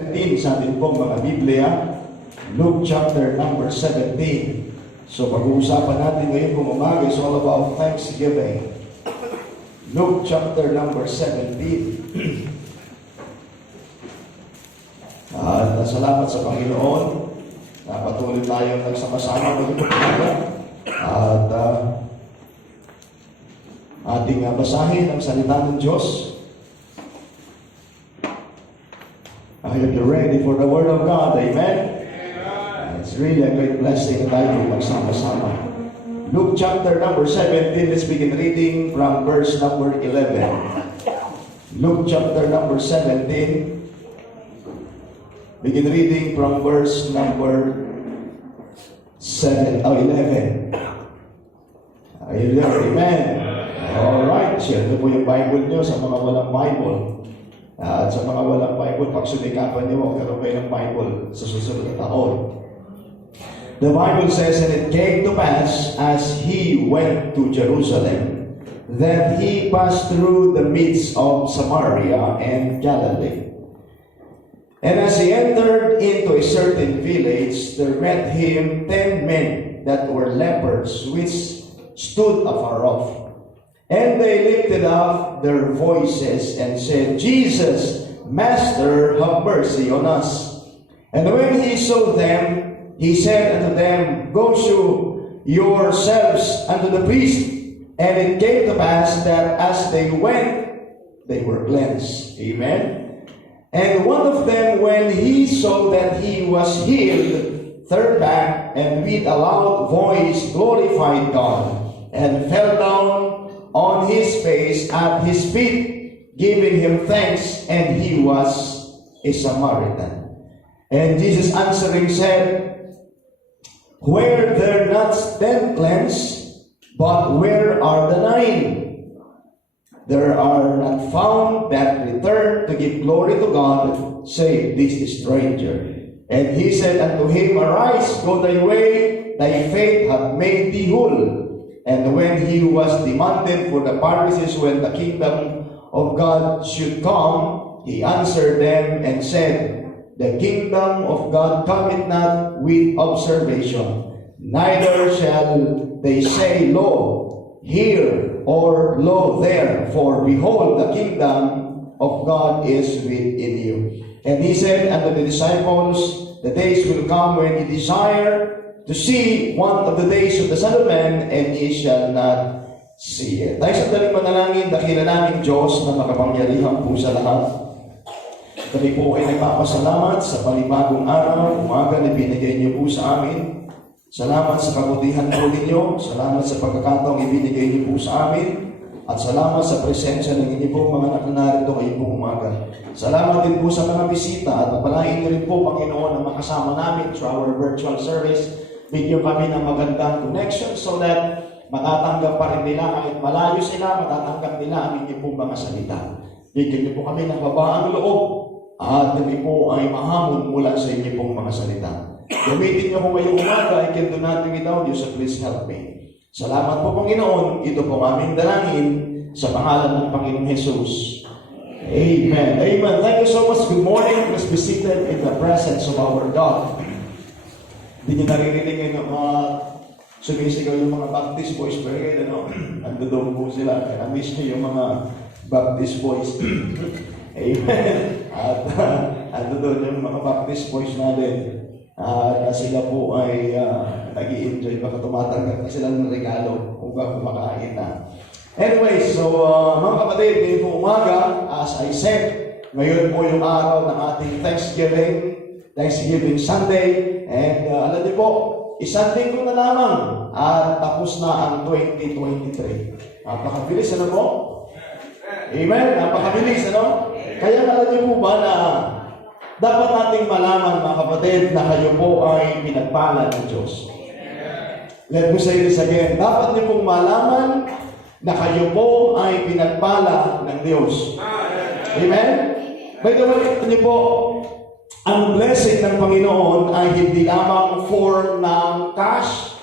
17 sa ating pong mga Biblia, Luke chapter number 17. So pag-uusapan natin ngayon kung umaga is all about Thanksgiving. Luke chapter number 17. At salamat sa Panginoon na patuloy tayong nagsama-sama ng umaga. At ating basahin ang salita ng Diyos. I hope you're ready for the Word of God. Amen? It's really a great blessing tayo magsama-sama. Luke chapter number 17, let's begin reading from verse number 11. Luke chapter number 17, begin reading from verse number 11. Are you there? Amen? Alright, share po yung Bible nyo sa mga walang Bible. At sa mga walang Bible, pagsumikapan niyo, magkaroon kayo ng Bible sa susunod na taon. The Bible says, "And it came to pass, as he went to Jerusalem, that he passed through the midst of Samaria and Galilee. And as he entered into a certain village, there met him 10 men that were lepers, which stood afar off. And they lifted up their voices and said, Jesus, Master, have mercy on us. And when he saw them, he said unto them, Go shew yourselves unto the priest. And it came to pass that as they went, they were cleansed. Amen. And one of them, when he saw that he was healed, turned back, and with a loud voice glorified God, and fell down on his face at his feet, giving him thanks, and he was a Samaritan. And Jesus answering said, Were there not 10 cleansed, but where are the 9? There are not found that return to give glory to God, save this stranger. And he said unto him, Arise, go thy way, thy faith hath made thee whole. And when he was demanded for the Pharisees when the kingdom of God should come, he answered them and said, The kingdom of God cometh not with observation, neither shall they say, Lo, here, or Lo, there, for behold, the kingdom of God is within you. And he said unto the disciples, The days will come when ye desire to see one of the days of the Son of Man, and ye shall not see it. Tayo sa daling manalangin, dakila namin Diyos na makapangyarihan po sa lahat. Kami po ay nagpapasalamat sa panibagong araw, umaga na binigay niyo po sa amin. Salamat sa kabutihan po ninyo, salamat sa pagkakataong ibinigay niyo po sa amin, at salamat sa presensya ng inyo po mga anak na narito ngayong po umaga. Salamat din po sa mga bisita at pagpalain niyo rin po, Panginoon, na makasama namin through our virtual service. Bigyan kami ng magandang connection so that matatanggap pa rin nila kahit malayo sila, matatanggap nila ang inyong pong mga salita. Bigyan niyo po kami ng babaang loob at kami po ay mahamon mula sa inyong pong mga salita. Gamitin niyo po ngayong umaga, I can do nothing without you, so please help me. Salamat po, Panginoon. Ito po aming dalangin sa pangalan ng Panginoong Jesus. Amen. Amen. Thank you so much. Good morning. Let's be seated in the presence of our God. Hindi niyo naririnig ngayon sumisigaw yung mga Baptist boys, pero ngayon, ando doon po sila. Kaya miss niyo yung mga Baptist boys. Amen. At ando doon yung mga Baptist boys natin. Na sila po ay nag-i-enjoy, baka tumatanggap na sila ng regalo kung ba kumakain na. Anyway, so mga kapatid, ngayon po umaga, as I said, ngayon po yung araw ng ating Thanksgiving Sunday. And alam niyo po, isang linggo na lamang at tapos na ang 2023. Napakabilis, ano po? Amen? Napakabilis, ano? Kaya alam niyo po ba na dapat nating malaman, mga kapatid, na kayo po ay pinagpala ng Diyos. Let me say this again. Dapat niyo pong malaman na kayo po ay pinagpala ng Diyos. Amen? By the way, niyo po, ang blessing ng Panginoon ay hindi lamang form ng cash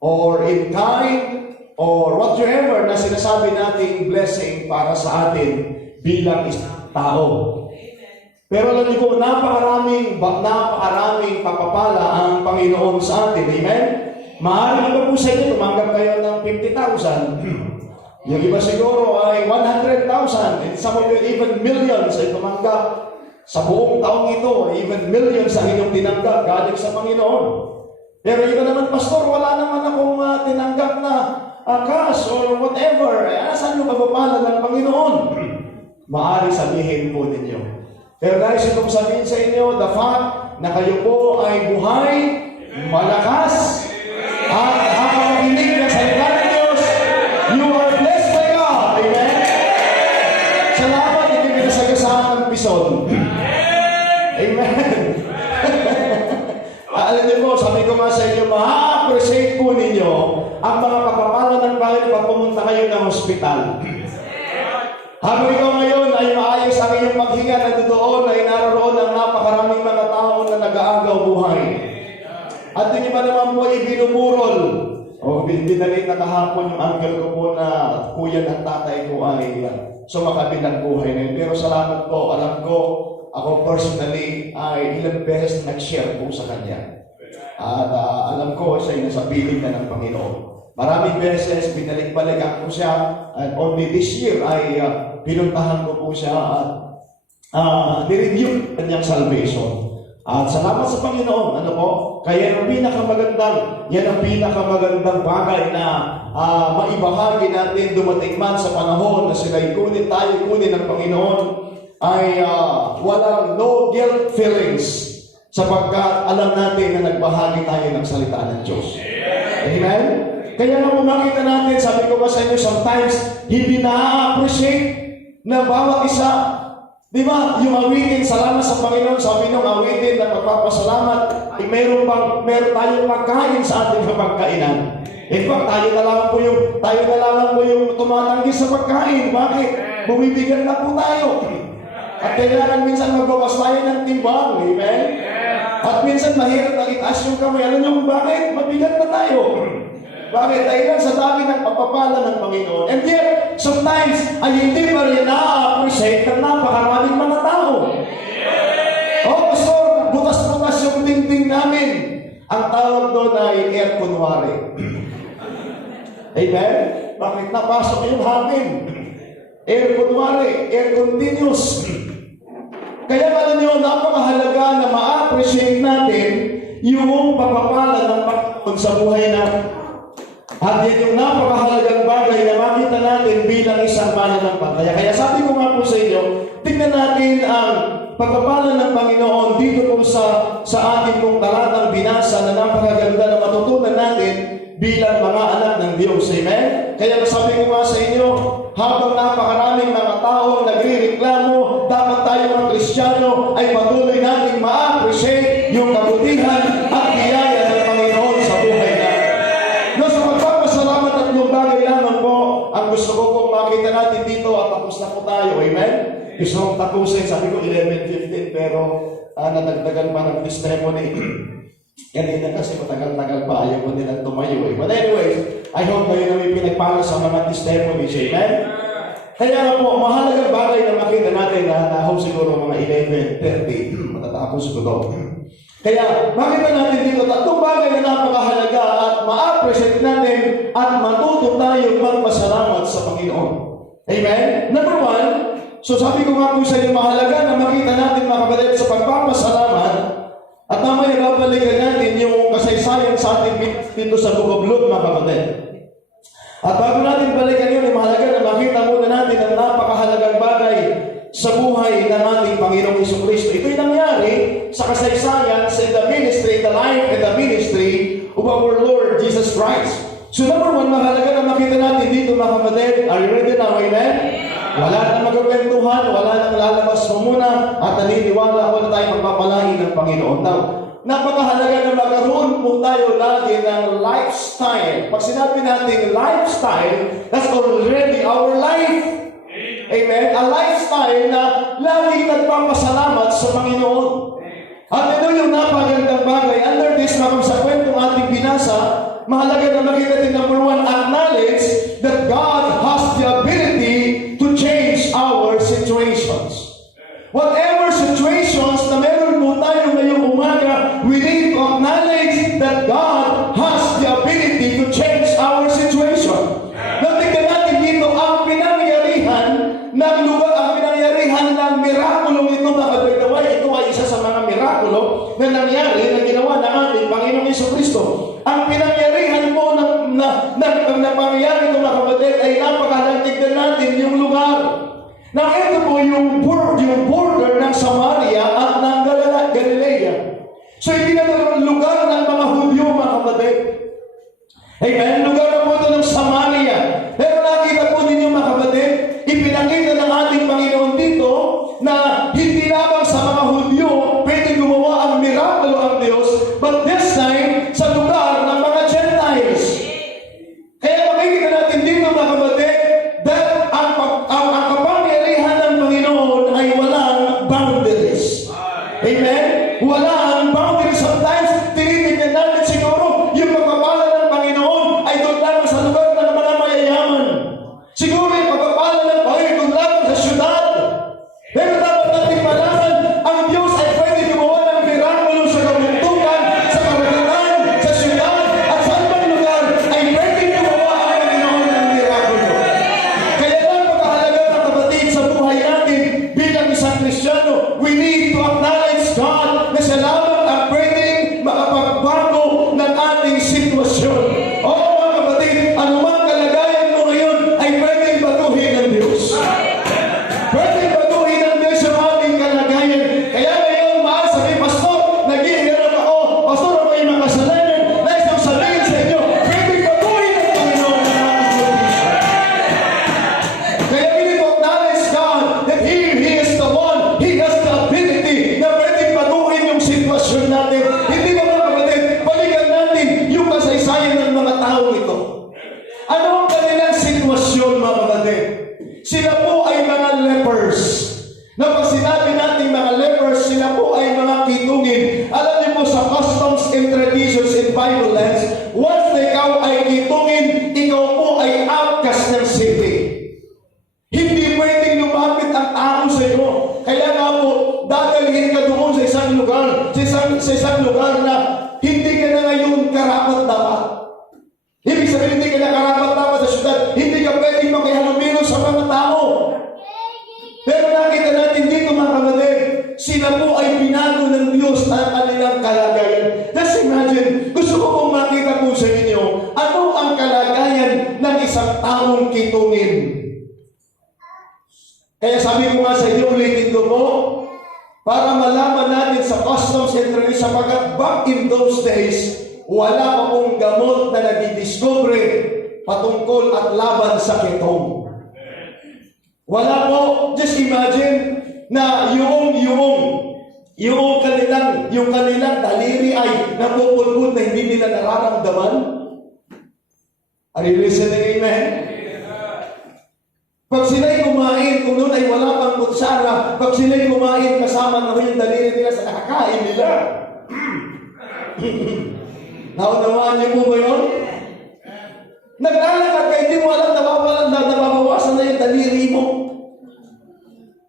or in kind or whatever na sinasabi nating blessing para sa atin bilang isang tao. Pero alam niyo po, napakaraming papapala ang Panginoon sa atin. Amen? Maaaring iba po sa inyo, tumanggap kayo ng 50,000. Yung iba siguro ay 100,000. And some of you even millions ay tumanggap. Sa buong taong ito, even millions ang inyong tinanggap galing sa Panginoon. Pero iba naman, Pastor, wala naman akong tinanggap na cash or whatever. Saan yung kapapala ng Panginoon? Maaari sabihin po ninyo. Pero guys, itong sabihin sa inyo, the fact na kayo po ay buhay, malakas, at nakakakinig ng salita ng Diyos, you are blessed by God. Amen? Salamat, hindi pinasagasaan ng pison. Amen. Alam niyo po, sabi ko nga sa inyo, ma-appreciate po ninyo ang mga kapapala ng bakit pag pumunta kayo ng hospital. Habang ikaw ngayon ay maayos ang iyong paghinga na doon ay naroon ang napakaraming mga tao na nag-aagaw buhay. At yung iba naman po ay binuburol. O binalita kahapon yung uncle ko po na kuya ng tatay ko ay sumakabilang buhay na yun. Pero salamat po, alam ko, ako personally ay ilang beses nag-share po sa kanya. At alam ko siya ay nasa piling na ng Panginoon. Maraming beses, binalik-balikan ko siya. And only this year ay pinuntahan ko po siya at nireview kanyang salvation. At salamat sa Panginoon. Ano po? Kaya yan ang pinakamagandang bagay na maibahagi natin dumating man sa panahon na sila'y kunin ng Panginoon ay walang no guilt feelings sapagkat alam natin na nagbahagi tayo ng salita ng Diyos. Amen? Kaya nang makita natin, sabi ko ba sa inyo, sometimes hindi na-appreciate na bawat isa. Di ba? Yung awitin, salamat sa Panginoon, sabi nung awitin na pagpapasalamat, ay meron tayong pagkain sa ating pagkainan. In fact, tayo na lang po yung tumatanggi sa pagkain. Bakit? Bumibigan na po tayo. At kailangan minsan magbawas tayo ng timbang. Amen? At minsan mahirap na itaas yung kamay. Alam niyo kung bakit? Mabigat na tayo. Bakit? Dahil sa dami ng pagpapala ng Panginoon. And yet, sometimes, ay hindi pa rin na-appreciate ng napakaraming mga tao. Oh, Pastor, butas-butas yung dingding namin. Ang tawag doon ay air kunwari. Amen? Bakit napasok yung hangin? Air kunwari, air continuous. Kaya alam niyo, napakahalaga na ma-appreciate natin yung pagpapala ng Panginoon sa buhay natin. At yan yung napakahalagang bagay na makita natin bilang isang mananampalataya. Kaya sabi ko nga po sa inyo, tingnan natin ang pagpapala ng Panginoon dito po sa ating pong talatang binasa na napakaganda na matutunan natin bilang mga anak ng Diyos. Amen? Kaya sabi ko nga sa inyo, habang napakaraming mga taong nagre-reklamo, dapat tayo mga Kristiyano ay patuloy nating ma-appreciate yung kabutihan at biyaya ng Panginoon sa buhay natin. No, sa magpapasalamat at yung bagay lamang po, ang gusto ko kung makita natin dito at tapos na po tayo. Amen? Gusto kong tapusin, sabi ko 11:15, pero nadagdagan pa ng testimony. Kanina kasi matagal-tagal pa, ayaw ko nilang tumayo. But anyways, I hope kayo na may pinagpala sa mga testimonies. Amen? Kaya po, mahalagang bagay na makita natin na hope siguro mga 11:30. Matatapos ko to. Kaya, makita natin dito tatlong bagay na napakahalaga at ma-appreciate natin at matuto tayong magpasalamat sa Panginoon. Amen? Number one, so sabi ko nga po sa inyo, mahalaga na makita natin mga kapatid sa pagpapasalamat at mamaya babalikan natin yung kasaysayan sa ating dito sa Book of Luke, mga kapatid. At bago natin balikan yun, mahalaga na makita muna natin ang napakahalagang bagay sa buhay ng ating Panginoong Jesucristo. Ito'y nangyari sa kasaysayan, sa the ministry, the life and the ministry of our Lord Jesus Christ. So number one, mahalaga na makita natin dito, mga kapatid. Are you ready now? Amen? Wala nang magkakwentuhan, wala nang lalabas mo muna, at naniniwala ko na tayo magpapalain ng Panginoon. Now, napakahalaga na magkaroon po tayo lagi ng lifestyle. Pag sinabi natin lifestyle, that's already our life. Amen? A lifestyle na lagi nagpapasalamat sa Panginoon. At ito yung napagandang bagay. Under this, sa kwentong ating binasa, mahalaga na makita natin, number one, acknowledge that God has the ability to change our situations. Whatever situation na nangyari na ginawa ng ating Panginoong Jesucristo. Ang pinangyarihan po na pangyayari ito mga kapatid ay napakahalaga. Tignan natin yung lugar. Now, ito po yung border ng Samaria at ng Galilea. So, hindi na ito lugar ng mga Hudyo, mga kapatid. Amen? Lugar na po ito ng Samaria. Pero nakita po ninyo, mga kapatid, ipinakita ng ating Panginoon dito na hindi lamang sa mga Hudyo pwede gumawa ang mirakulo ang Diyos, but this time, sa lugar ng mga Gentiles. Kaya makikita natin dito, mga kapatid, that ang kapangyarihan ng Panginoon ay walang boundaries. Amen? Walang boundaries. Sometimes, tinitignan natin siguro yung pagpapala ng Panginoon ay doon lamang sa lugar ng mga mayayaman. Siguro yung pagpapala ng Panginoon doon lamang sa syudad. Pero dapat natin malaman, ang Diyos ay pwede gumawa ng mirakulo sa kabundukan, sa karagatan, sa syudad, at sa ibang lugar ay pwede gumawa ang Panginoon ng mirakulo. Kaya napakahalaga ng kapatid sa buhay natin bilang isang Kristiyano, we need to acknowledge God na siya lamang ang pwedeng makapagbago ng ating sitwasyon. O mga kapatid, anumang kalagayan mo ngayon ay pwedeng baguhin ng Diyos. Pwedeng baguhin ng Diyos ang ating kalagayan. Kaya ngayon, sabi, Pastor, nag-iingarap ako. Pastor, ako yung makasalanan. Nais kong sabihin sa inyo, pwedeng baguhin ng Panginoon ang ating condition. Kaya we need to acknowledge God that He is the one. He has the ability na pwedeng baguhin yung sitwasyon natin. Hindi ba mga kapatid, balikan natin yung kasaysayan ng mga tao ito. Ano ang kanilang sitwasyon, mga kapatid? Sila po ay mga lepers. Na pag sinabi natin mga lepers, sila po ay mga kitungin. Alam niyo po sa customs and traditions in Bible lands, once na ikaw ay kitungin, ikaw po ay outcast ng city. Hindi pwedeng lumapit ang tao sa iyo. Kaya nga po, dadalhin ka doon sa isang lugar, sa isang lugar na hindi ka na ngayon karapat-dapat. Ibig sabihin, hindi ka na karapat-dapat sa syudad, hindi ka pwedeng makihalumino sa mga tao. Pero nakita natin dito, mga kapatid, sila po ay binago ng Diyos ang kanilang kalagayan. Just imagine, gusto ko pong makita po sa inyo, ano ang kalagayan ng isang taong kitungin. Kaya sabi ko nga sa inyo, ulitin ko po, para malaman natin sa customs and tradition, sapagkat back in those days, wala pa pong gamot na nagdidiscover patungkol at laban sa kitong. Wala po. Just imagine na yung kanilang daliri ay napupulpul na hindi nila nararamdaman. Are you listening? Amen? Pag sila'y kumain, kung noon ay wala pang kutsara, pag sila'y kumain, kasama na yung daliri nila sa nakakain nila. Naunawaan niyo po ba yun? Naglalakad ka, hindi mo alam nababawasan na yung daliri mo.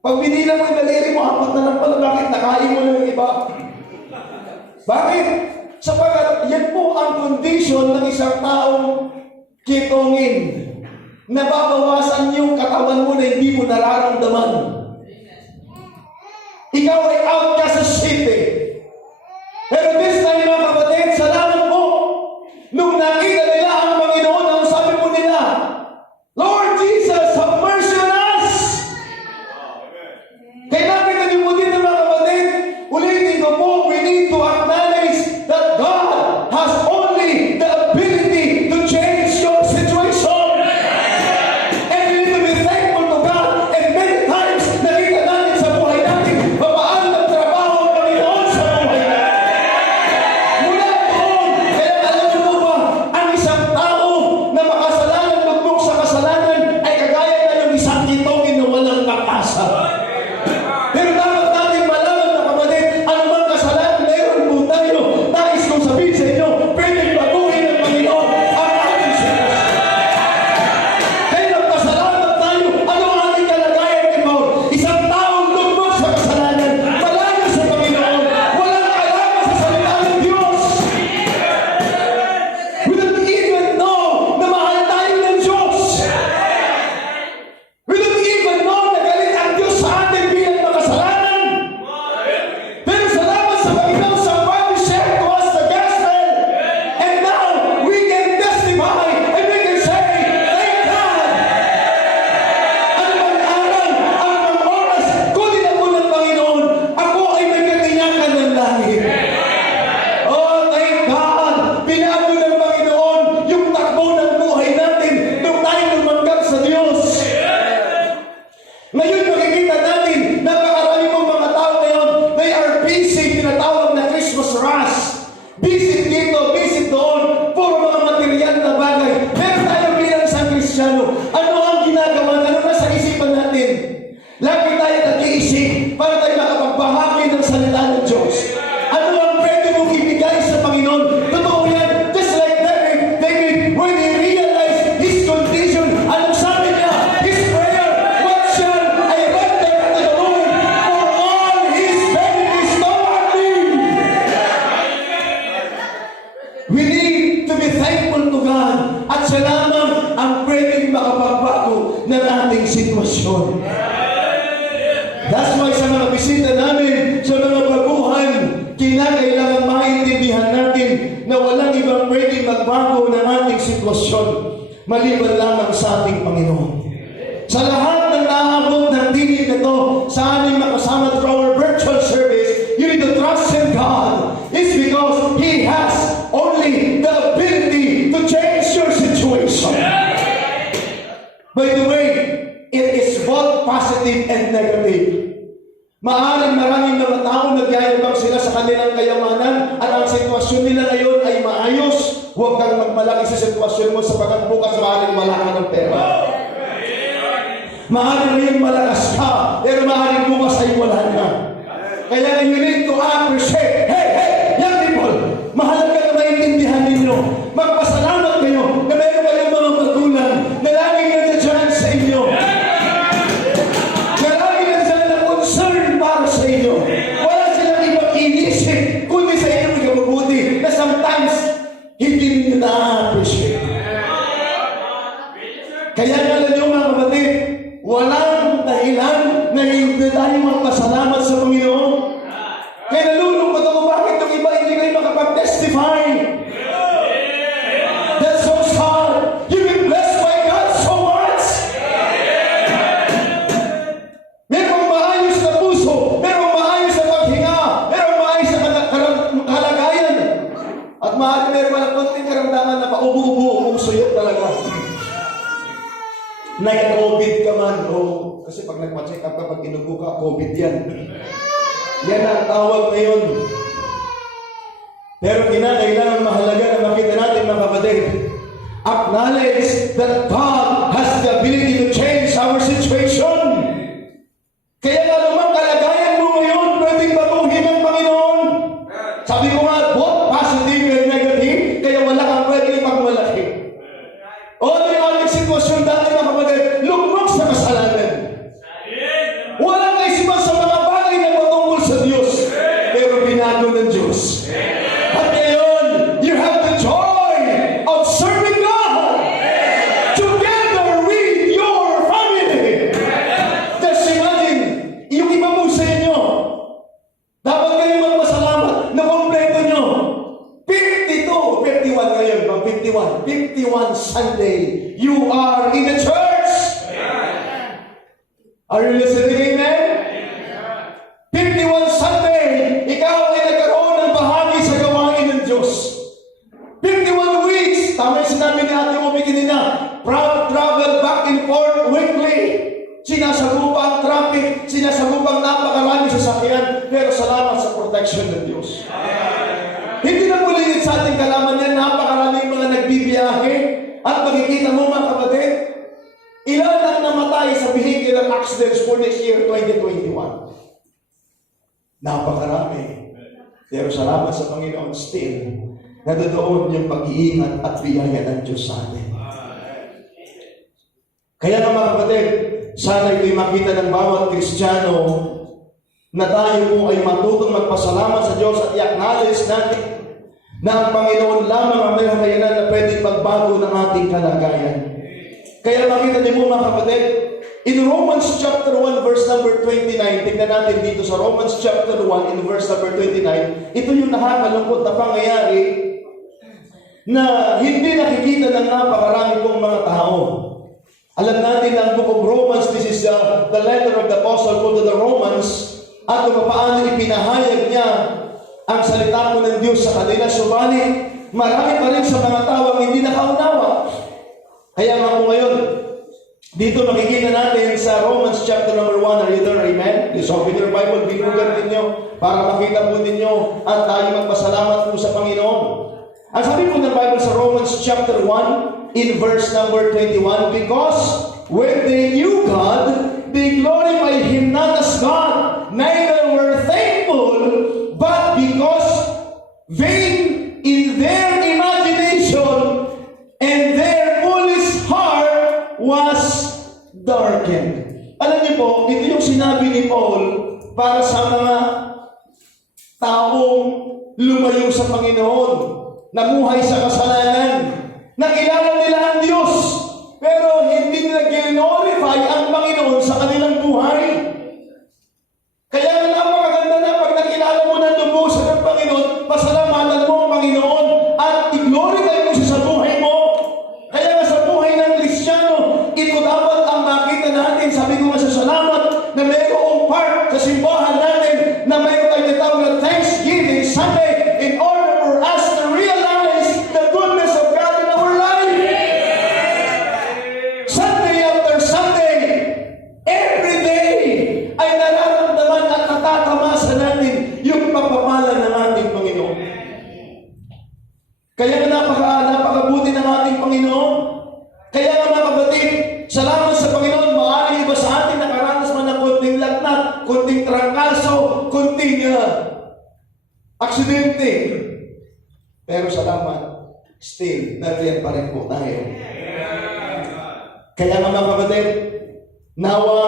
Pag binila mo yung daliri mo, apat na lang pala, bakit nakain mo na yung iba? Bakit? Sapagkat yan po ang kondisyon ng isang taong kitongin. Nababawasan yung katawan mo na hindi mo nararamdaman. Ikaw ay outcast sa city. Pero this time, mga kapatid, salamat po. Nung nakita nila ang Panginoon, ang sabi po nila, Lord Jesus, have mercy on us. Kaya nakita niyo po dito, mga kapatid, ulitin ko po, we need to acknowledge that God has only the ability to change your situation. And we need to be thankful to God. And many times, nakita natin sa buhay natin, papaano nagtrabaho ang Panginoon langit. Oh, thank God! Binago ng Panginoon yung takbo ng buhay natin nung tayo tumanggap sa Diyos. Ngayon makikita natin, napakarami mong mga tao ngayon, they are busy, tinatawag na Christmas rush. Busy dito, busy doon, puro mga material na bagay. Pero tayo bilang isang Kristiyano, ano ang ginagawa? Ano nasa isipan natin? Lagi tayo nag-iisip para tayo makapagbahagi ng salita ng Diyos. Ano ang pwede mong ibigay sa Panginoon? Totoo yan. Just like David, when he realized his condition, anong sabi niya? His prayer, what shall I render unto the Lord for all his benefits toward me? We need to be thankful to God at siya lamang ang pwedeng makapagbago ng ating sitwasyon. That's why sa mga bisita namin, sa mga baguhan, kinakailangan maintindihan natin na walang ibang pwedeng magbago ng ating sitwasyon maliban lamang sa ating Panginoon. Sa lahat ng naabot ng tinig na ito, sa aming makasama through our virtual service, you need to trust in God. It's because He has only the ability to change your situation. By the way, it is both positive and negative. Maaaring maraming mga tao nagyayabang sila sa kanilang kayamanan at ang sitwasyon nila ngayon ay maayos. Huwag kang magmalaki sa sitwasyon mo sapagkat bukas maaaring wala ka ng pera. Maaaring ngayon malakas ka, pero maaaring bukas ay wala na. Kaya you need to appreciate. Hey, young people, mahalaga na maintindihan ninyo. Magpasalamat kayo na meron kayong mga magulang na laging nandiyan sa inyo. Na laging nandiyan na concern para sa inyo. Wala silang ibang inisip, kundi sa inyo may kabubuti na sometimes hindi ninyo na-appreciate. Kaya nga lang nyo mga kapatid, walang dahilan na hindi tayo magpasalamat sa Panginoon. Kaya nalulungkot ako bakit yung iba hindi kayo makapag-testify. That's so sad. You've been blessed by God so much. Merong maayos na puso, merong maayos na paghinga, merong maayos na kalagayan. At maaari meron walang konting karamdaman na paubo-ubo, umusuyok talaga. Nag-COVID ka man, kasi pag nagpa-check up ka, pag inubo ka, COVID yan. Yan ang tawag ngayon. Pero kinakailangan mahalaga na makita natin mga kapatid. Acknowledge that God has the ability to change our situation. Kaya nga naman kalagayan mo ngayon, pwedeng baguhin ng Panginoon. Sabi ko nga, both positive and negative, kaya wala kang pwedeng pagmalaki. O ano yung ating sitwasyon dati mga kapatid? Lugmok sa kasalanan. Walang kaisipan sa mga bagay na patungkol sa Diyos. Pero binago ng Diyos. At ngayon, you have the joy of serving God together with your family. Just imagine, yung iba po sa inyo, dapat kayo magpasalamat na kompleto nyo. 51 ngayon, 51 Sunday, you are in the church. Are you listening, amen? 51 Sunday, ikaw ay nagkaroon ng bahagi sa gawain ng Diyos. 51 weeks, tama yung sinabi ni Ate Omi kanina, travel back and forth weekly. Sinasagupa ang traffic, sinasagupa ang napakarami sasakyan, pero salamat sa protection ng Diyos. Hindi na pulilit sa ating kalaman yan, napakaraming mga nagbibiyahe at makikita mo mga kapatid, ilan ang namatay sa vehicular accidents for this year 2021? Napakarami. Pero salamat sa Panginoon still, nadoon yung pag-iingat at biyaya ng Diyos sa atin. Kaya nga mga kapatid, sana ito'y makita ng bawat Kristiyano na tayo po ay matutong magpasalamat sa Diyos at i-acknowledge natin na ang Panginoon lamang ang may kakayanan na pwedeng magbago ng ating kalagayan. Kaya makita niyo po mga kapatid, in Romans chapter 1 verse number 29, tingnan natin dito sa Romans chapter 1 in verse number 29, ito yung nakakalungkot na pangyayari na hindi nakikita ng napakarami pong mga tao. Alam natin ang Book of Romans, this is the letter of the Apostle Paul to the Romans, at kung paano ipinahayag niya ang salita mo ng Diyos sa kanila, subalit marami pa rin sa mga tao ang hindi nakaunawa. Kaya nga po ngayon, dito makikita natin sa Romans chapter number 1, are you there? Amen? Please open your Bible, binugan ninyo para makita po ninyo at tayo magpasalamat po sa Panginoon. Ang sabi po ng Bible sa Romans chapter 1 in verse number 21, because when they knew God, they glorified Him not as God, neither were thankful, but because vain in their imagination and their foolish heart was darkened. Alam niyo po, ito yung sinabi ni Paul para sa mga taong lumayo sa Panginoon, namuhay sa kasalanan, nakilala nila ang Diyos, pero hindi nila glorify ang Panginoon sa kanilang buhay. Kaya napakaganda na pag nakilala mo na lubusan ng Panginoon, pasalamatan mo ang Panginoon at i-glorify mo siya sa buhay mo. Kaya nga sa buhay ng Kristiyano, ito dapat ang makita natin. Sabi ko nga sa salamat na mayroong part sa simbahan natin na mayroong tayo tawag na Thanksgiving Sunday in order for us to realize the goodness of God in our life. Sunday after Sunday, every day, ay nararamdaman at natatamasa natin yung pagpapala ng ating Panginoon. Kaya nga napakabuti ng ating Panginoon. Kaya nga mga kapatid, salamat sa Panginoon, maaari iba sa atin nakaranas man ng konting lagnat, konting trangkaso, konting aksidente. Pero salamat, still, nariyan pa rin po tayo. Kaya nga mga kapatid, nawa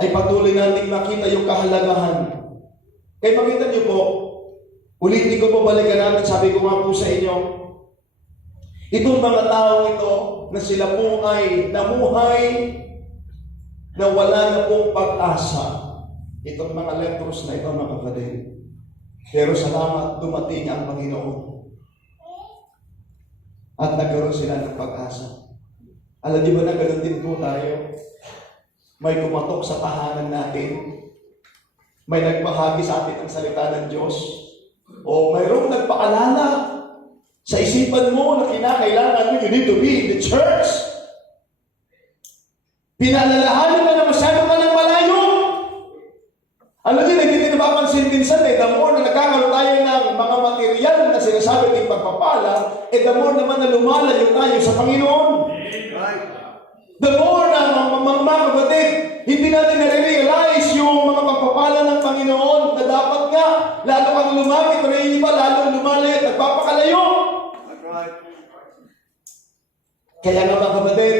ay patuloy nating makita yung kahalagahan. Kaya makita niyo po, ulitin ko po, balikan natin, sabi ko nga po sa inyo, itong mga tao ito na sila po ay namuhay na wala na pong pag-asa. Itong mga lepros na ito, mga kapatid. Pero salamat, dumating ang Panginoon. At nagkaroon sila ng pag-asa. Alam niyo ba na ganoon din po tayo? May kumatok sa tahanan natin. May nagpahagi sa atin ang salita ng Diyos. O mayroong nagpaalala sa isipan mo na kinakailangan mo, you need to be in the church. Pinalalahanan ka na masyado ka ng malayo. Alam niyo, hindi napapansin minsan the more na nagkakaroon tayo ng mga material na sinasabi ng pagpapala, the more naman na lumalayo tayo sa Panginoon. The more na mga kapatid, hindi natin na-realize yung mga pagpapala ng Panginoon na dapat nga, lalo kang lumapit, pero yung iba, lalo lumalayo at nagpapakalayo. Kaya nga mga kapatid,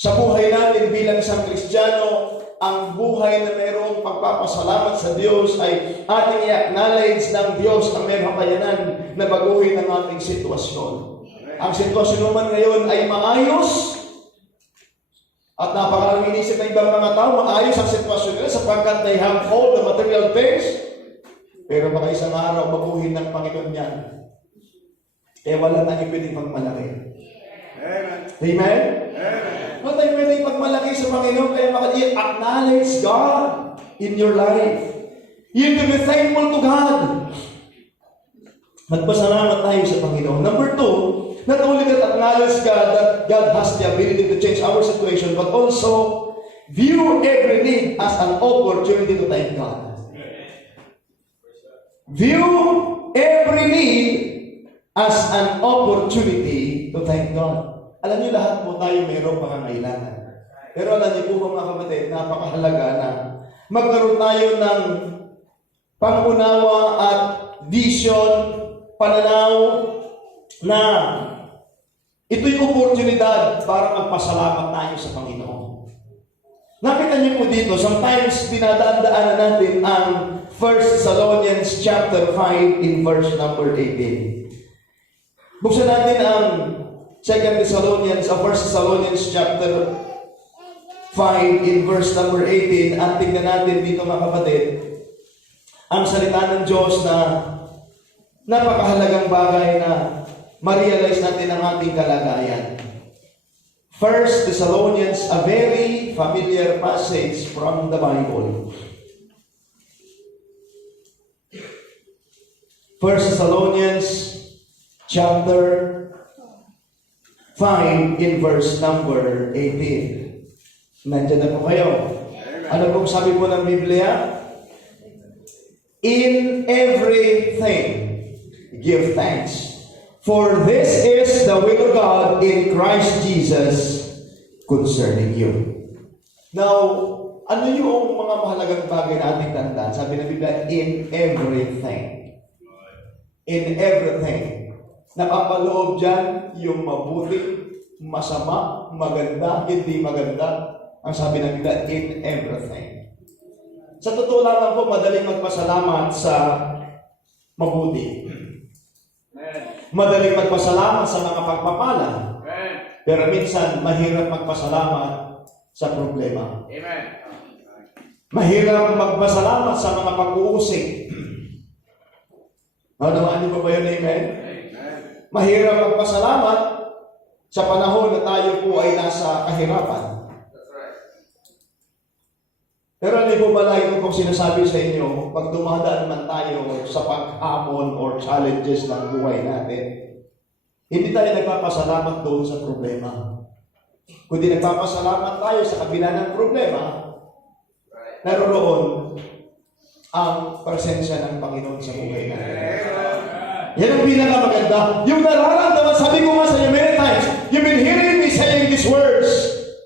sa buhay natin bilang isang Kristiyano, ang buhay na mayroong pagpapasalamat sa Diyos ay ating i-acknowledge ng Diyos ang mayroong kayanan na baguhin ang ating sitwasyon. Ang sitwasyon naman ngayon ay maayos. At napakaraming inisip ng ibang mga tao, maayos ang sitwasyon nila sapagkat they have all the material things. Pero baka isang araw baguhin ng Panginoon yan. Wala tayong pwedeng pagmalaki. Amen? Amen? Wala tayong pwedeng pagmalaki sa Panginoon, kaya maka-acknowledge God in your life. You need to be thankful to God. Magpasalamat tayo sa Panginoon. Number 2, not only that acknowledge God that God has the ability to change our situation, but also view every need as an opportunity to thank God. View every need as an opportunity to thank God. Alam niyo, lahat po tayo mayroong pangangailangan. Pero alam niyo po mga kapatid, napakahalaga na magkaroon tayo ng pangunawa at vision, pananaw na ito'y oportunidad para magpasalamat tayo sa Panginoon. Nakita niyo po dito, sometimes dinadaan-daanan natin ang 1 Thessalonians chapter 5 in verse number 18. Buksan natin ang 1 Thessalonians chapter 5 in verse number 18 at tingnan natin dito mga kapatid ang salita ng Diyos na napakahalagang bagay na ma-realize natin ang ating kalagayan. 1 Thessalonians, a very familiar passage from the Bible. 1 Thessalonians chapter 5 in verse number 18. Nandiyan na po kayo. Ano pong sabi po ng Biblia? In everything, give thanks. For this is the will of God in Christ Jesus concerning you. Now, ano yung mga mahalagang bagay na ating tandaan? Sabi ng Biblia, in everything. In everything. Nakapaloob dyan yung mabuti, masama, maganda, hindi maganda. Ang sabi ng Biblia, in everything. Sa totoo lang po, madaling magpasalamat sa mabuti. Madaling magpasalamat sa mga pagpapala. Pero minsan, mahirap magpasalamat sa problema. Mahirap magpasalamat sa mga pag-uusig. Naunawaan niyo ba yun? Amen? Mahirap magpasalamat sa panahon na tayo po ay nasa kahirapan. Pero hindi po ba lagi ko sinasabi sa inyo, pag dumadaan naman tayo sa paghamon or challenges ng buhay natin, hindi tayo nagpapasalamat doon sa problema. Kundi nagpapasalamat tayo sa kabila ng problema, naroon ang presensya ng Panginoon sa buhay natin. Yan ang pinakamaganda. Yung nararamdaman, sabi ko nga sa inyo many times, you've been hearing me saying these words.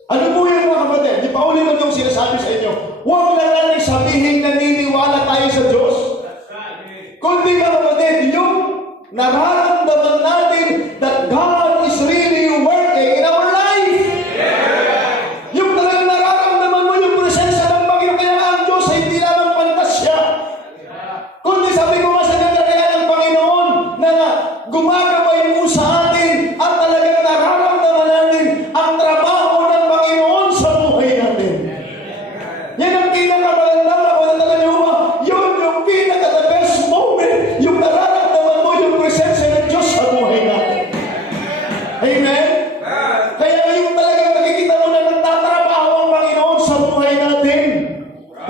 Ano po yung mga kapatid? Di pa ulit yung sinasabi sa inyo. Huwag na natin sabihin naniniwala tayo sa Diyos. Kundi mga kapatid, yung nararamdaman natin that God is really working in our life. Yung talagang nararamdaman mo yung presensya ng Panginoon. Kaya ang Diyos ay hindi lamang pantasya. Kundi sabi ko nga sa kanya ng Panginoon na gumagabay mo sa atin at talagang nararamdaman natin ang trabaho ng Panginoon sa buhay natin. Yan ang pinakamagandang nakulatala niyo ba? Yun yung pinaka-the best moment. Yung nararamdaman mo yung presensya ng Diyos sa buhay natin. Amen? Kaya yung talagang nakikita mo na nagtatrabaho ang Panginoon sa buhay natin.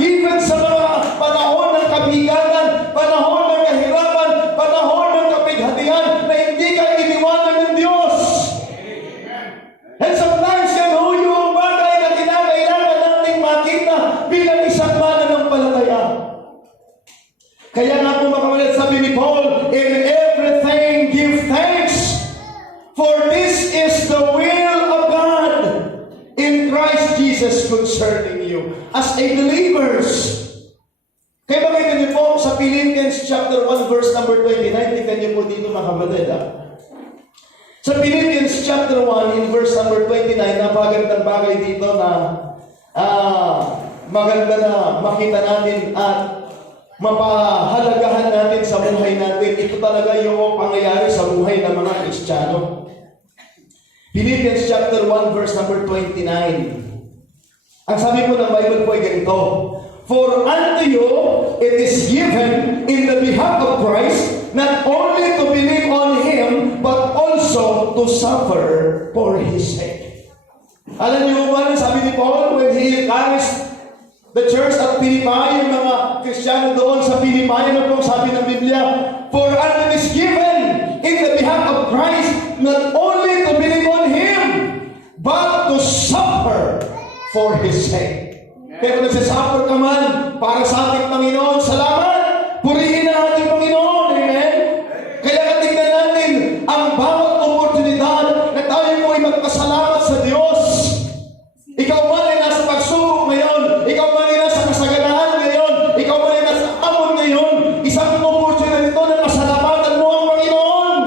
Even sa mga panahon ng kabigatan, panahon ng kahirapan, panahon ng kapighatian na hindi ka iniwanan ng Diyos. And sometimes yan ho yung bagay na kinakailangan nating makita bilang isang mananampalataya. Kaya nga po mga kapatid, sabi ni Paul, in everything give thanks, for this is the will of God in Christ Jesus concerning you as a believers. Kaya makita niyo po sa Philippians chapter 1 verse number 29, tingnan niyo po dito mga kapatid. Sa Philippians chapter 1 in verse number 29, napagandang bagay dito na maganda na makita natin at mapahalagahan natin sa buhay natin. Ito talaga yung pangyayari sa buhay ng mga Kristiyano. Philippians chapter 1 verse number 29. Ang sabi po ng Bible po ay ganito, for unto you it is given in the behalf of Christ not only to believe on Him but also to suffer for His sake. Alam niyo ba, sabi ni Paul when he encouraged the church at Philippi, yung mga Kristiyano doon sa Philippi, ano po sabi ng Biblia? For unto it is given in the behalf of Christ not only to believe on Him but to suffer for His sake. Kaya kung nagsasuffer ka man para sa ating Panginoon, salamat! Purihin ang ating Panginoon. Amen? Kaya katignan natin ang bawat oportunidad na tayo mo ay magpasalamat sa Diyos. Ikaw man ay nasa pagsubok ngayon, ikaw man ay nasa kasaganaan ngayon, ikaw man ay nasa amon ngayon, isang oportunidad ito na masalamatan mo ang Panginoon.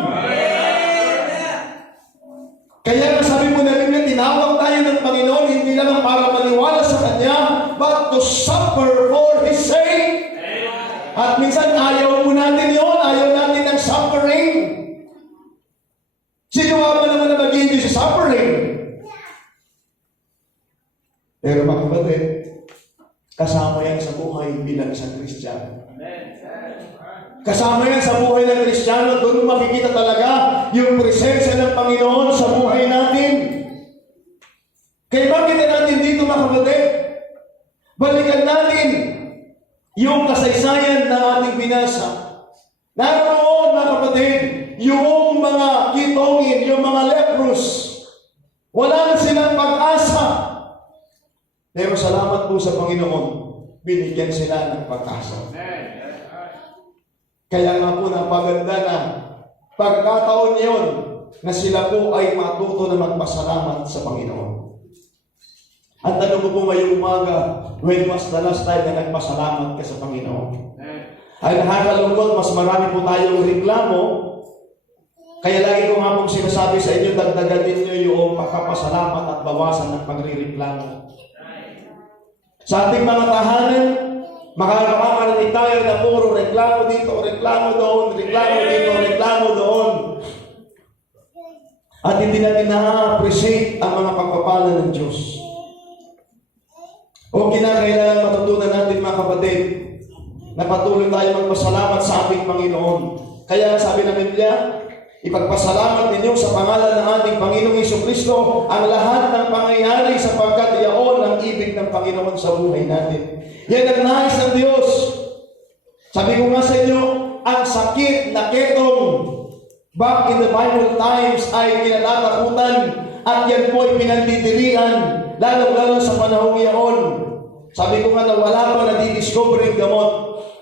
Kaya nasabi mo na rin na tinawag tayo ng Panginoon hindi lang para maniwala sa Kanya, but to suffer for His sake. At minsan ayaw po natin yun, ayaw natin ng suffering. Sino nga ba naman na mag-hindi sa suffering? Pero mga kapatid, kasama yan sa buhay bilang isang Kristiyano. Kasama yan sa buhay ng Kristiyano, doon makikita talaga yung presensya ng Panginoon sa buhay natin. Kaya bakit natin dito mga kapatid? Balikan natin yung kasaysayan na ating binasa. Naroon nagpasalamat po sa Panginoon, binigyan sila ng pag-asa. Kaya nga po napaganda na pagkataon niyon na sila po ay matuto na magpasalamat sa Panginoon. At tanong ko po ngayong umaga, when was the last time na nagpasalamat ka sa Panginoon? Ay nakakalungkot, mas marami po tayong reklamo. Kaya lagi ko nga pong sinasabi sa inyo, dagdagan ninyo yung pagpapasalamat at bawasan ng pagrireklamo. Sa ating mga tahanan, makakarinig tayo na puro reklamo dito, reklamo doon, reklamo dito, reklamo doon. At hindi natin na-appreciate ang mga pagpapala ng Diyos. O kinakailangan matutunan natin mga kapatid, na patuloy tayo magpasalamat sa ating Panginoon. Kaya sabi ng Biblia, ipagpasalamat ninyo sa pangalan ng ating Panginoong Jesucristo ang lahat ng pangyayari sapagkat iyon ang ibig ng Panginoon sa buhay natin. Yan ang nais ng Diyos. Sabi ko nga sa inyo, ang sakit na ketong back in the Bible times ay kinatatakutan at yan po ay pinandidirian lalo-lalo sa panahong iyon. Sabi ko nga na wala pa nadidiscover yung gamot.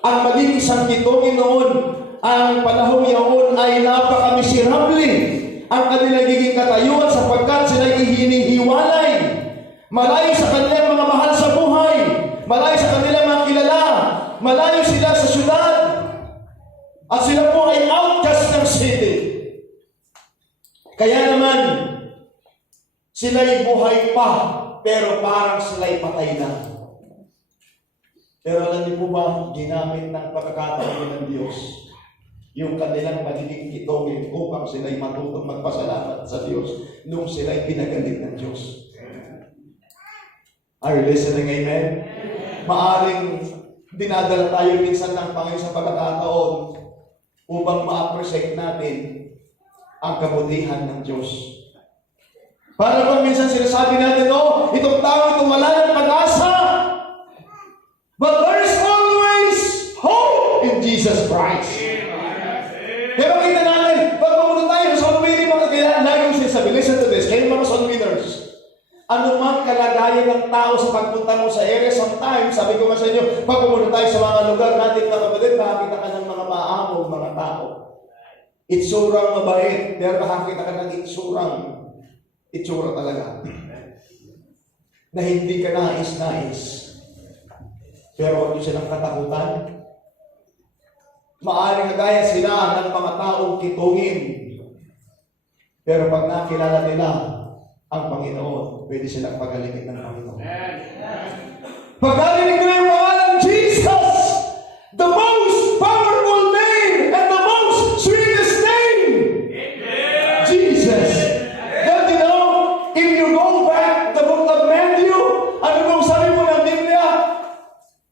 Ang maging isang kitongin noon, ang panahong iyon ay napakamiserable. Ang kanilang nagiging katayuan sapagkat sila hinihiwalay. Malayo sa kanilang mga mahal sa buhay. Malayo sa kanilang mga kilala. Malayo sila sa syudad. At sila po ay outcast ng city. Kaya naman, sila'y buhay pa, pero parang sila'y patay na. Pero alam niyo po ba, ginamit ng pagkakataon ng Diyos yung kanilang magiging kitongin upang sila'y matutong magpasalamat sa Diyos nung sila'y pinagalit ng Diyos. Are you listening? Amen? Maaring dinadala tayo minsan ng Panginoon sa pagkakataon upang ma-appreciate natin ang kabutihan ng Diyos. Para pag minsan sinasabi natin, oh, itong tao ito wala ng pag-asa. But there is always hope in Jesus Christ. Kaya makita natin, pag pumunta tayo sa soul winning, mga kailangan laging sinasabi, listen to this, kayo mga soul winners, anumang kalagayan ng tao sa pagpunta mo sa area, sometimes, sabi ko nga sa inyo, pag pumunta tayo sa mga lugar natin, mga kapatid, makakita ka ng mga maamong mga tao. Itsurang mabait, pero makakita ka ng itsura talaga. Na hindi ka nais-nais. Pero huwag nyo silang katakutan. Maaaring kagaya sila ng mga taong kitungin. Pero pag nakilala nila ang Panginoon, pwede silang pagalingin ng Panginoon. Pagkalinig nila yung pangalan Jesus, the most powerful name and the most sweetest name, Jesus. Don't you know, if you go back the book of Matthew, ano kung sabi mo ng Biblia?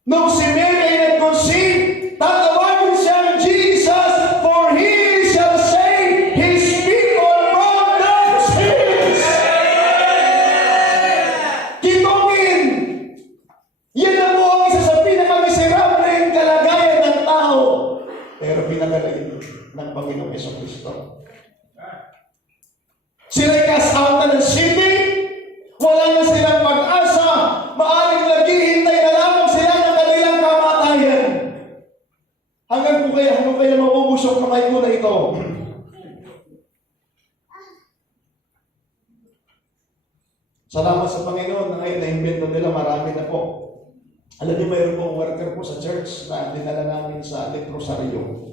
Nung si Mary ay nag-conceive, tatawagin siyang Jesus, for he shall save his people from their sins. Kitongin! Yan na po ang isa sa pinakamiserable kalagayan ng tao. Pero pinagaling ng Panginoong Jesucristo. Sila'y cast out na ng city, wala na silang pag-asa, maaring naghihintay na lamang sila ng kanilang kamatayan. Hanggang kayo mabubusok kamay ko na ito. Salamat sa Panginoon na ngayon na-invento nila, marami na po. Alam niyo, mayroon pong worker po sa church na dinala namin sa Leprosario.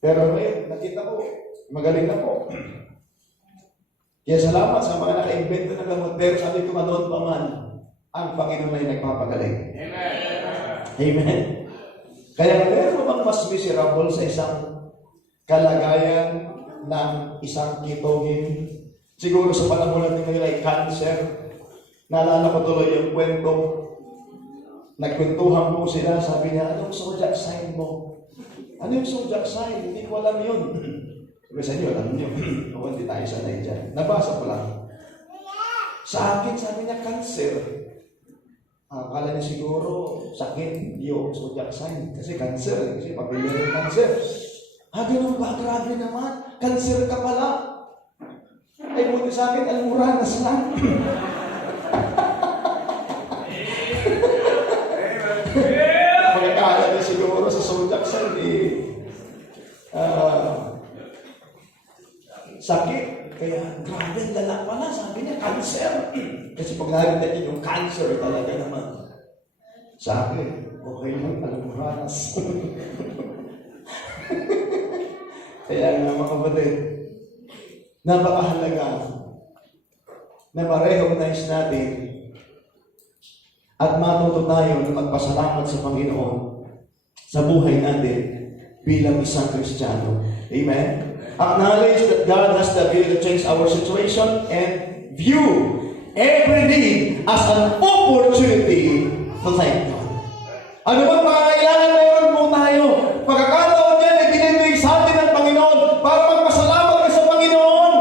Pero ngayon, nakita ko, magaling na po. Kaya salamat sa mga naka-invento ng gamot. Pero sabi ko doon pa man, ang Panginoon ay nagpapagaling. Amen. Amen. Kaya meron bang mas miserable sa isang kalagayan ng isang kitongin? Siguro sa panahon natin ngayon ay cancer. Naalala ko tuloy yung kwento. Nagkwentuhan po sila. Sabi niya, anong zodiac sign mo? Ano yung zodiac sign? Hindi ko alam yun. Sabi sa inyo, alam niyo. O, hindi tayo sanay dyan. Nabasa ko lang. Sa akin, sabi niya, cancer. Akala niya siguro, sakit yung zodiac sign. Kasi cancer. Kasi pamilya ng cancer. Ganun ba? Grabe naman. Cancer ka pala. Ay, buti sa akin, almuranas lang. sakit. Kaya, grabe, lala pala. Sabi niya, cancer. Kasi pag narinig niya yung cancer, talaga naman. Sa akin, okay lang, alam mo, ranas. Kaya nga, mga kapatid, napakahalaga na ma-recognize natin at matuto tayo na magpasalamat sa Panginoon sa buhay natin bilang isang Kristiyano. Amen? Acknowledge that God has the ability to change our situation and view every need as an opportunity to thank God. Ano bang pangangailangan meron po tayo? Pagkakataon yan ay binibigay sa atin ng Panginoon para magpasalamat ka sa Panginoon.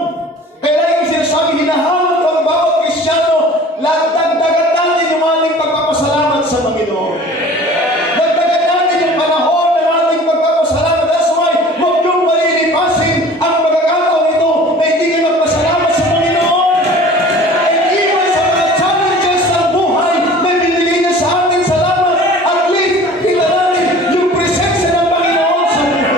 Kaya yung sinasabi, hinahamon ko ang bawat Kristiyano, dagdagan natin yung ating pagpapasalamat sa Panginoon. Dagdagan natin yung panahon ng ating pagpapasalamat. That's why, huwag niyong malilipasin ang pagkakataon ito na hindi kayo magpasalamat sa Panginoon. Hindi man sa mga challenges ng buhay na binigay niya sa atin salamat. At least, kita natin yung presensya ng Panginoon sa buhay.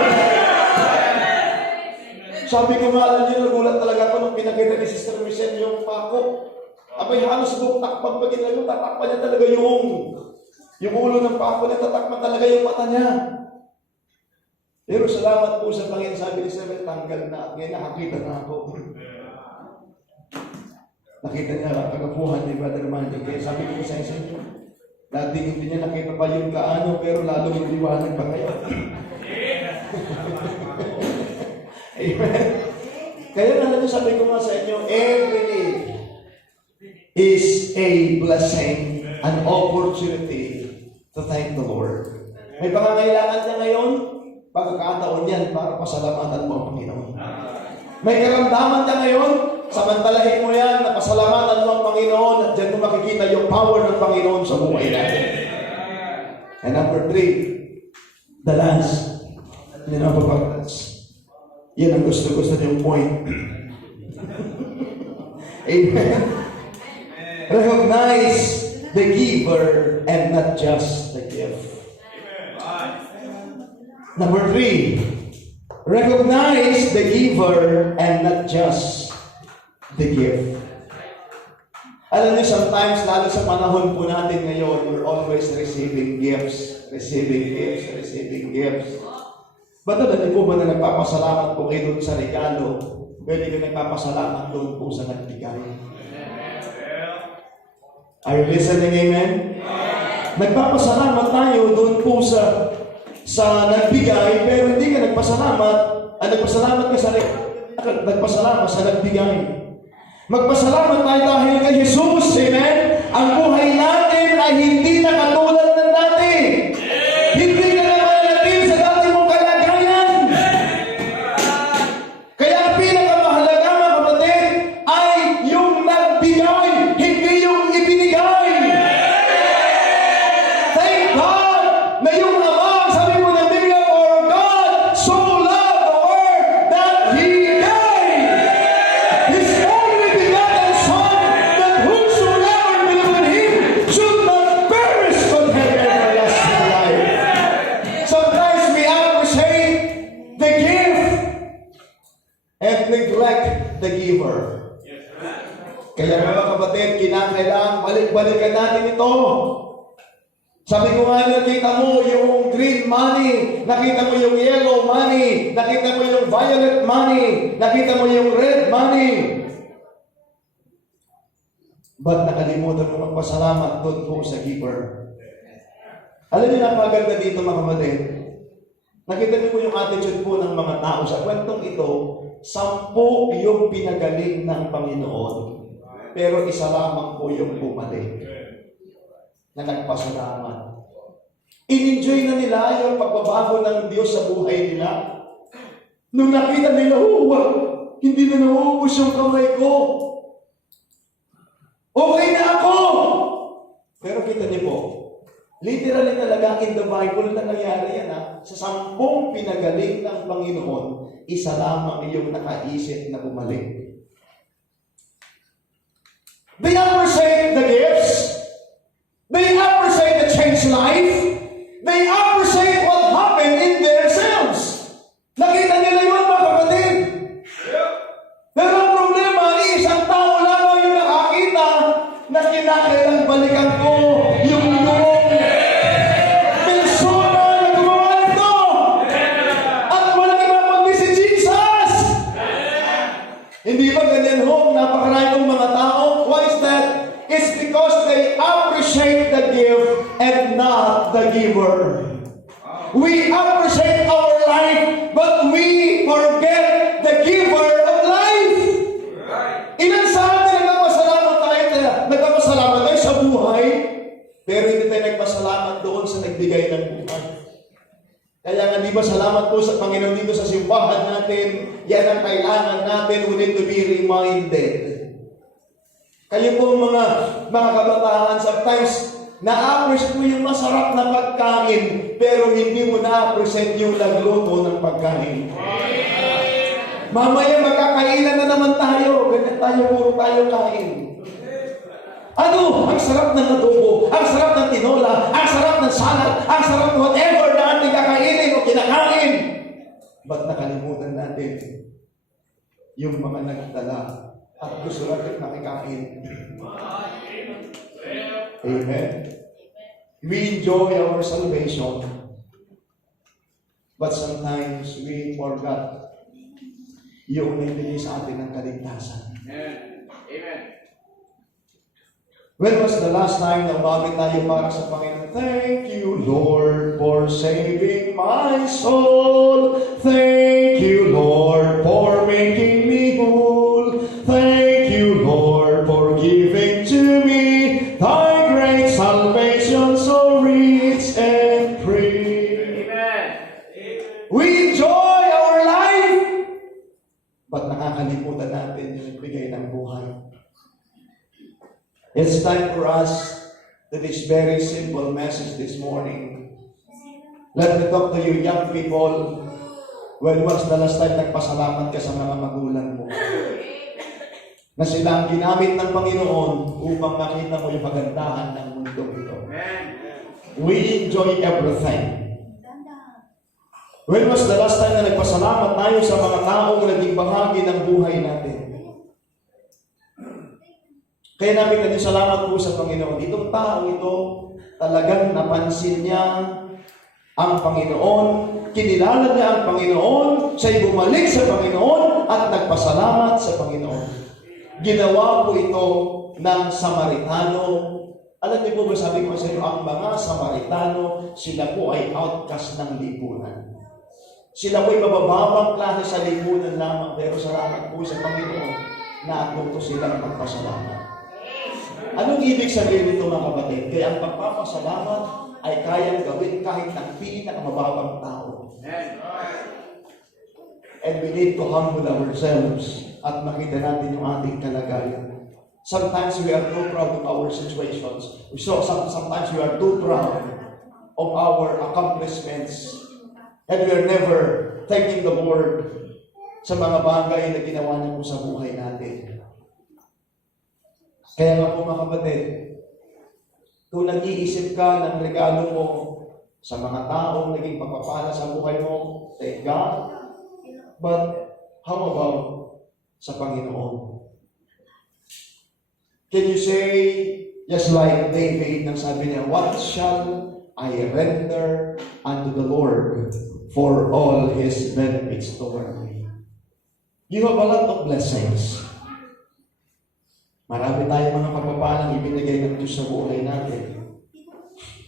Sabi ko nga, alam niyo, nagulat talaga ako nung pinakita ni Sister Michelle yung pako. Abay, halos buong takpan pa ginagawa, tatakpan niya talaga yung ulo ng pako niya, tatakpan talaga yung mata niya. Pero salamat po sa Panginoon, sabi ni Sister, tanggal na. Ngayon nakakita na ako. Nakita niya ang kagapuhan ni Brother Manny. Kaya sabi ko sa inyo, dati hindi niya nakita pa yung kaano, pero lalo yung liwanag pa ngayon. Amen. Kaya alam niyo, sabi ko nga sa inyo, every day is a blessing, an opportunity to thank the Lord. May pangangailangan niya ngayon, pagkakataon yan para pasalamatan mo ang Panginoon. May karamdaman niya ngayon, samantalahin mo yan, na pasalamatan mo ang Panginoon, at dyan mo makikita yung power ng Panginoon sa buhay natin. And number 3, the last, yan ang gusto-gusto niyong point. Amen. Recognize the giver and not just the gift. Number 3, recognize the giver and not just the gift. Alam niyo, sometimes, lalo sa panahon po natin ngayon, we're always receiving gifts. Receiving gifts. Ba't alam po ba na nagpapasalamat po kayo doon sa regalo? Pwede kayo nagpapasalamat doon po sa nagbigay. Are you listening, amen? Nagpapasalamat tayo doon po sa nagbigay, pero hindi ka nagpasalamat. Nagpasalamat ka nagpasalamat sa nagbigay. Magpasalamat tayo dahil kay Jesus, amen? Ang buhay natin ay hindi na katulad ng dati. Hindi ka na mananatil sa dati mong kalagayan. Kaya ang pinakamahalaga, mga kapatid, ay yung nagbigay, hindi yung ibinigay. Thank God na yung Ama, sabi mo na Biblia, for God so loved the world that He gave His only begotten Son, that whosoever believes in Him should not perish but have everlasting life. Sometimes we appreciate the gift and neglect the giver. Kaya mga kapatid, kinakailangan balik-balikan natin ito. Sabi ko nga, nakita mo yung green money, nakita mo yung yellow money, nakita mo yung violet money, nakita mo yung red money. Ba't nakalimutan mo magpasalamat doon po sa giver? Alam niyo, napaganda dito, mga kapatid. Nakita niyo po yung attitude po ng mga tao. Sa kwentong ito, 10 yung pinagaling ng Panginoon, pero isa lamang po yung bumalik na nagpasalamat. In-enjoy na nila yung pagbabago ng Diyos sa buhay nila. Nung nakita nila, hindi na nauubos yung kamay ko. Okay na ako! Pero kita niyo po, literally talaga in the Bible na nangyari yan, sa 10 pinagaling ng Panginoon, isa lamang yung nakaisip na bumalik. They appreciate the gifts. They appreciate the changed life. They appreciate what happened in themselves. Nakita nila yun, mga kapatid. giver. We appreciate our life, but we forget the giver of life. Ilan sa atin nagpapasalamat tayo sa buhay, pero hindi tayo nagpasalamat doon sa nagbigay ng buhay. Kaya nga, di ba, salamat po sa Panginoon dito sa simbahan natin. Yan ang kailangan natin. We need to be reminded. Kayo po mga kabataan, sometimes na-appreciate mo yung masarap na pagkain, pero hindi mo na-appreciate yung nagluto ng pagkain. Mamaya magkakainan na naman tayo. Ganyan tayo, puro tayo kain. Ano? Ang sarap ng adobo, ang sarap ng tinola, ang sarap ng salad, ang sarap ng whatever na ating kakainin o kinakain. Ba't nakalimutan natin yung mga nagdala at gusto natin nakikain? Amen. We enjoy our salvation, but sometimes we forgot yung nagbigay sa atin ng kaligtasan. Amen. When was the last time na umamit tayo para sa Panginoon? Thank you, Lord, for saving my soul. Thank you, Lord, for making me whole. Thank you, Lord, for giving to me thy great salvation so rich and free. Amen. We enjoy our life, but nakakalimutan natin yung nagbigay ng buhay. It's time for us to this very simple message this morning. Let me talk to you young people. When was the last time nagpasalamat ka sa mga magulang mo? Na sila ang ginamit ng Panginoon upang makita mo yung kagandahan ng mundo ito. We enjoy everything. When was the last time na nagpasalamat tayo sa mga taong naging bahagi ng buhay natin? Kaya namin salamat po sa Panginoon. Itong tao ito, talagang napansin niya ang Panginoon, kinilala niya ang Panginoon, siya'y bumalik sa Panginoon at nagpasalamat sa Panginoon. Ginawa po ito ng Samaritano. Alam niyo po ba, sabi ko sa inyo, ang mga Samaritano, sila po ay outcast ng lipunan. Sila po ay mabababang klase sa lipunan lamang, pero salamat po sa Panginoon na atuto silang magpasalamat. Anong ibig sabihin nito, mga kapatid? Kaya ang pagpapasalamat ay kayang gawin kahit ng pinakamababang tao. And we need to humble ourselves at makita natin yung ating kalagayan. Sometimes we are too proud of our situations. Sometimes we are too proud of our accomplishments. And we are never thanking the Lord sa mga bagay na ginawa niya po sa buhay natin. Kaya nga po, mga kapatid, kung nag-iisip ka ng regalo mo sa mga taong naging pagpapala sa buhay mo, thank God. But how about sa Panginoon? Can you say, just like David, nang sabi niya, what shall I render unto the Lord for all His benefits toward me? You have a lot of blessings. Marami tayong mga pagpapalang ibinigay ng Diyos sa buhay natin.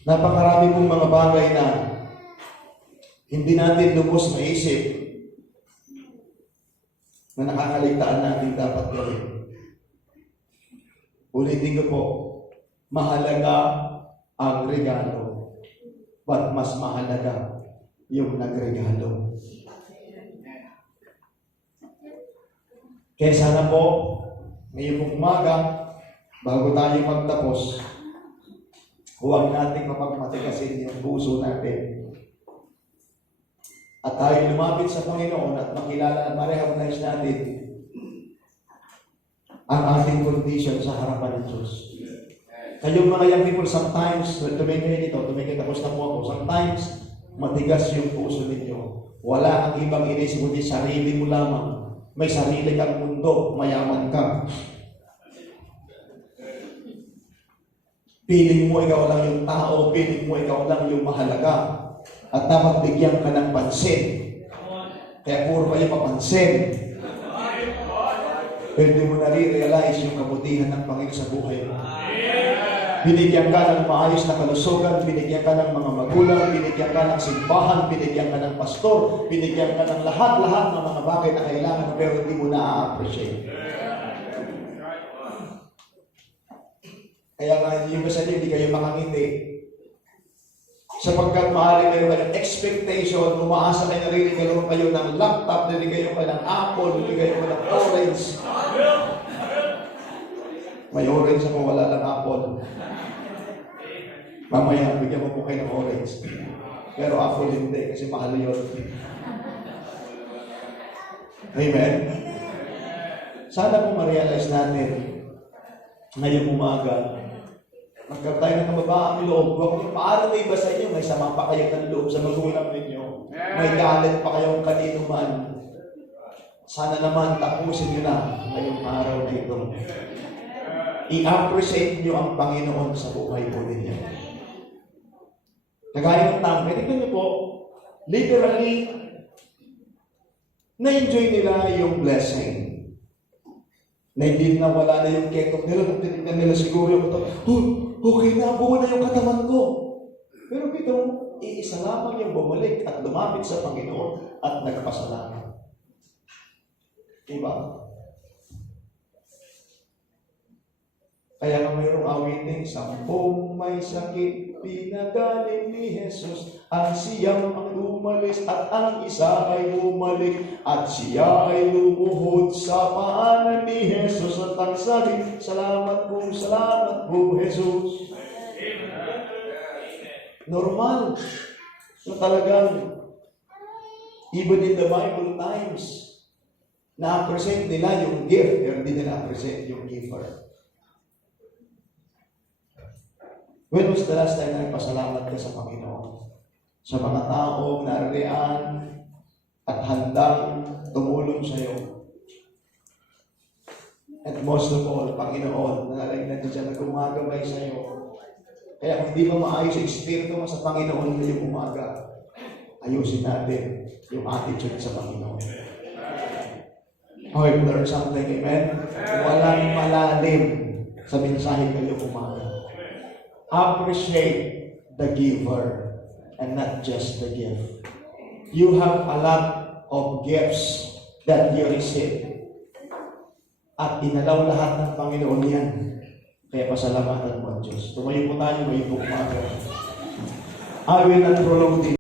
Napakarami pong mga bagay na hindi natin lubos maisip na nakakaligtaan natin dapat gawin. Ulitin ko po, mahalaga ang regalo, but mas mahalaga yung nagregalo. Kaya sana po, ngayong umaga, bago tayo magtapos, huwag natin mapagmatigasin yung puso natin. At tayo lumapit sa Panginoon at makilala at ma-recognize natin ang ating condition sa harapan ng Diyos. Kayong mga young people, sometimes, tumingin tapos na po ako, sometimes, matigas yung puso ninyo. Wala kang ibang inisip, kundi sarili mo lamang. May sarili kang mundo, mayaman ka. Piling mo ikaw lang yung tao, piling mo ikaw lang yung mahalaga. At dapat bigyan ka ng pansin. Kaya puro kayo papansin. Pero hindi mo nare-realize yung kabutihan ng Panginoon sa buhay mo. Binigyan ka ng maayos na kalusugan, binigyan ka ng mga magulang, binigyan ka ng simbahan, binigyan ka ng pastor, binigyan ka ng lahat-lahat ng mga bagay na kailangan pero hindi mo na-appreciate. Kaya nga, yung sa inyo, hindi kayo makangiti. Sapagkat maaari kayo ng expectation, umaasa kayo na rin kayo ng laptop, rin kayo ng Apple, rin kayo ng orange. May orange ako, wala lang Apple. Mamaya, bigyan mo po kayo ng orange. Pero Apple hindi, kasi mahal yun. Amen? Sana po ma-realize natin ngayong umaga, magkaroon tayo ng mababaang loob. Paano may iba sa inyo? May sama pa kayo ng loob sa magulang ninyo. May galit pa kayong kanino man. Sana naman tapusin nyo na ngayong araw na ito. I-appreciate nyo ang Panginoon sa buhay po ninyo. Kagaya ng tangke, tignan nyo po, literally, na-enjoy nila yung blessing. Na hindi na wala na yung ketok nila, tinignan nila siguro yung ito, okay na, buo na yung katawan ko. Pero itong iisa lamang yung bumalik at lumapit sa Panginoon at nagpasalamat. Diba? Kaya nga mayroong awitin, sampung may sakit, pinagaling ni Jesus, ang siyam ang umalis at ang isa ay bumalik, at siya ay lumuhod sa paanan ni Jesus at ang sabi, salamat po, Jesus. Normal na talagang, even in the Bible times, na-appreciate nila yung gift, pero hindi nila appreciate yung giver. When was the last time na nagpasalamat ka sa Panginoon? Sa mga taong naririyan at handang tumulong sa iyo. At most of all, Panginoon, nalaring na dyan na gumagabay sa iyo. Kaya kung hindi mo maayos yung espiritu mo sa Panginoon ngayong umaga, ayusin natin yung attitude sa Panginoon. Okay, learn something, amen? Walang malalim sa mensahe ngayong umaga. Appreciate the giver and not just the gift. You have a lot of gifts that you receive. At inalaw lahat ng Panginoon yan. Kaya pasalamatan mo ang Diyos. Tumayo po tayo, may umaga. I will not prolong this.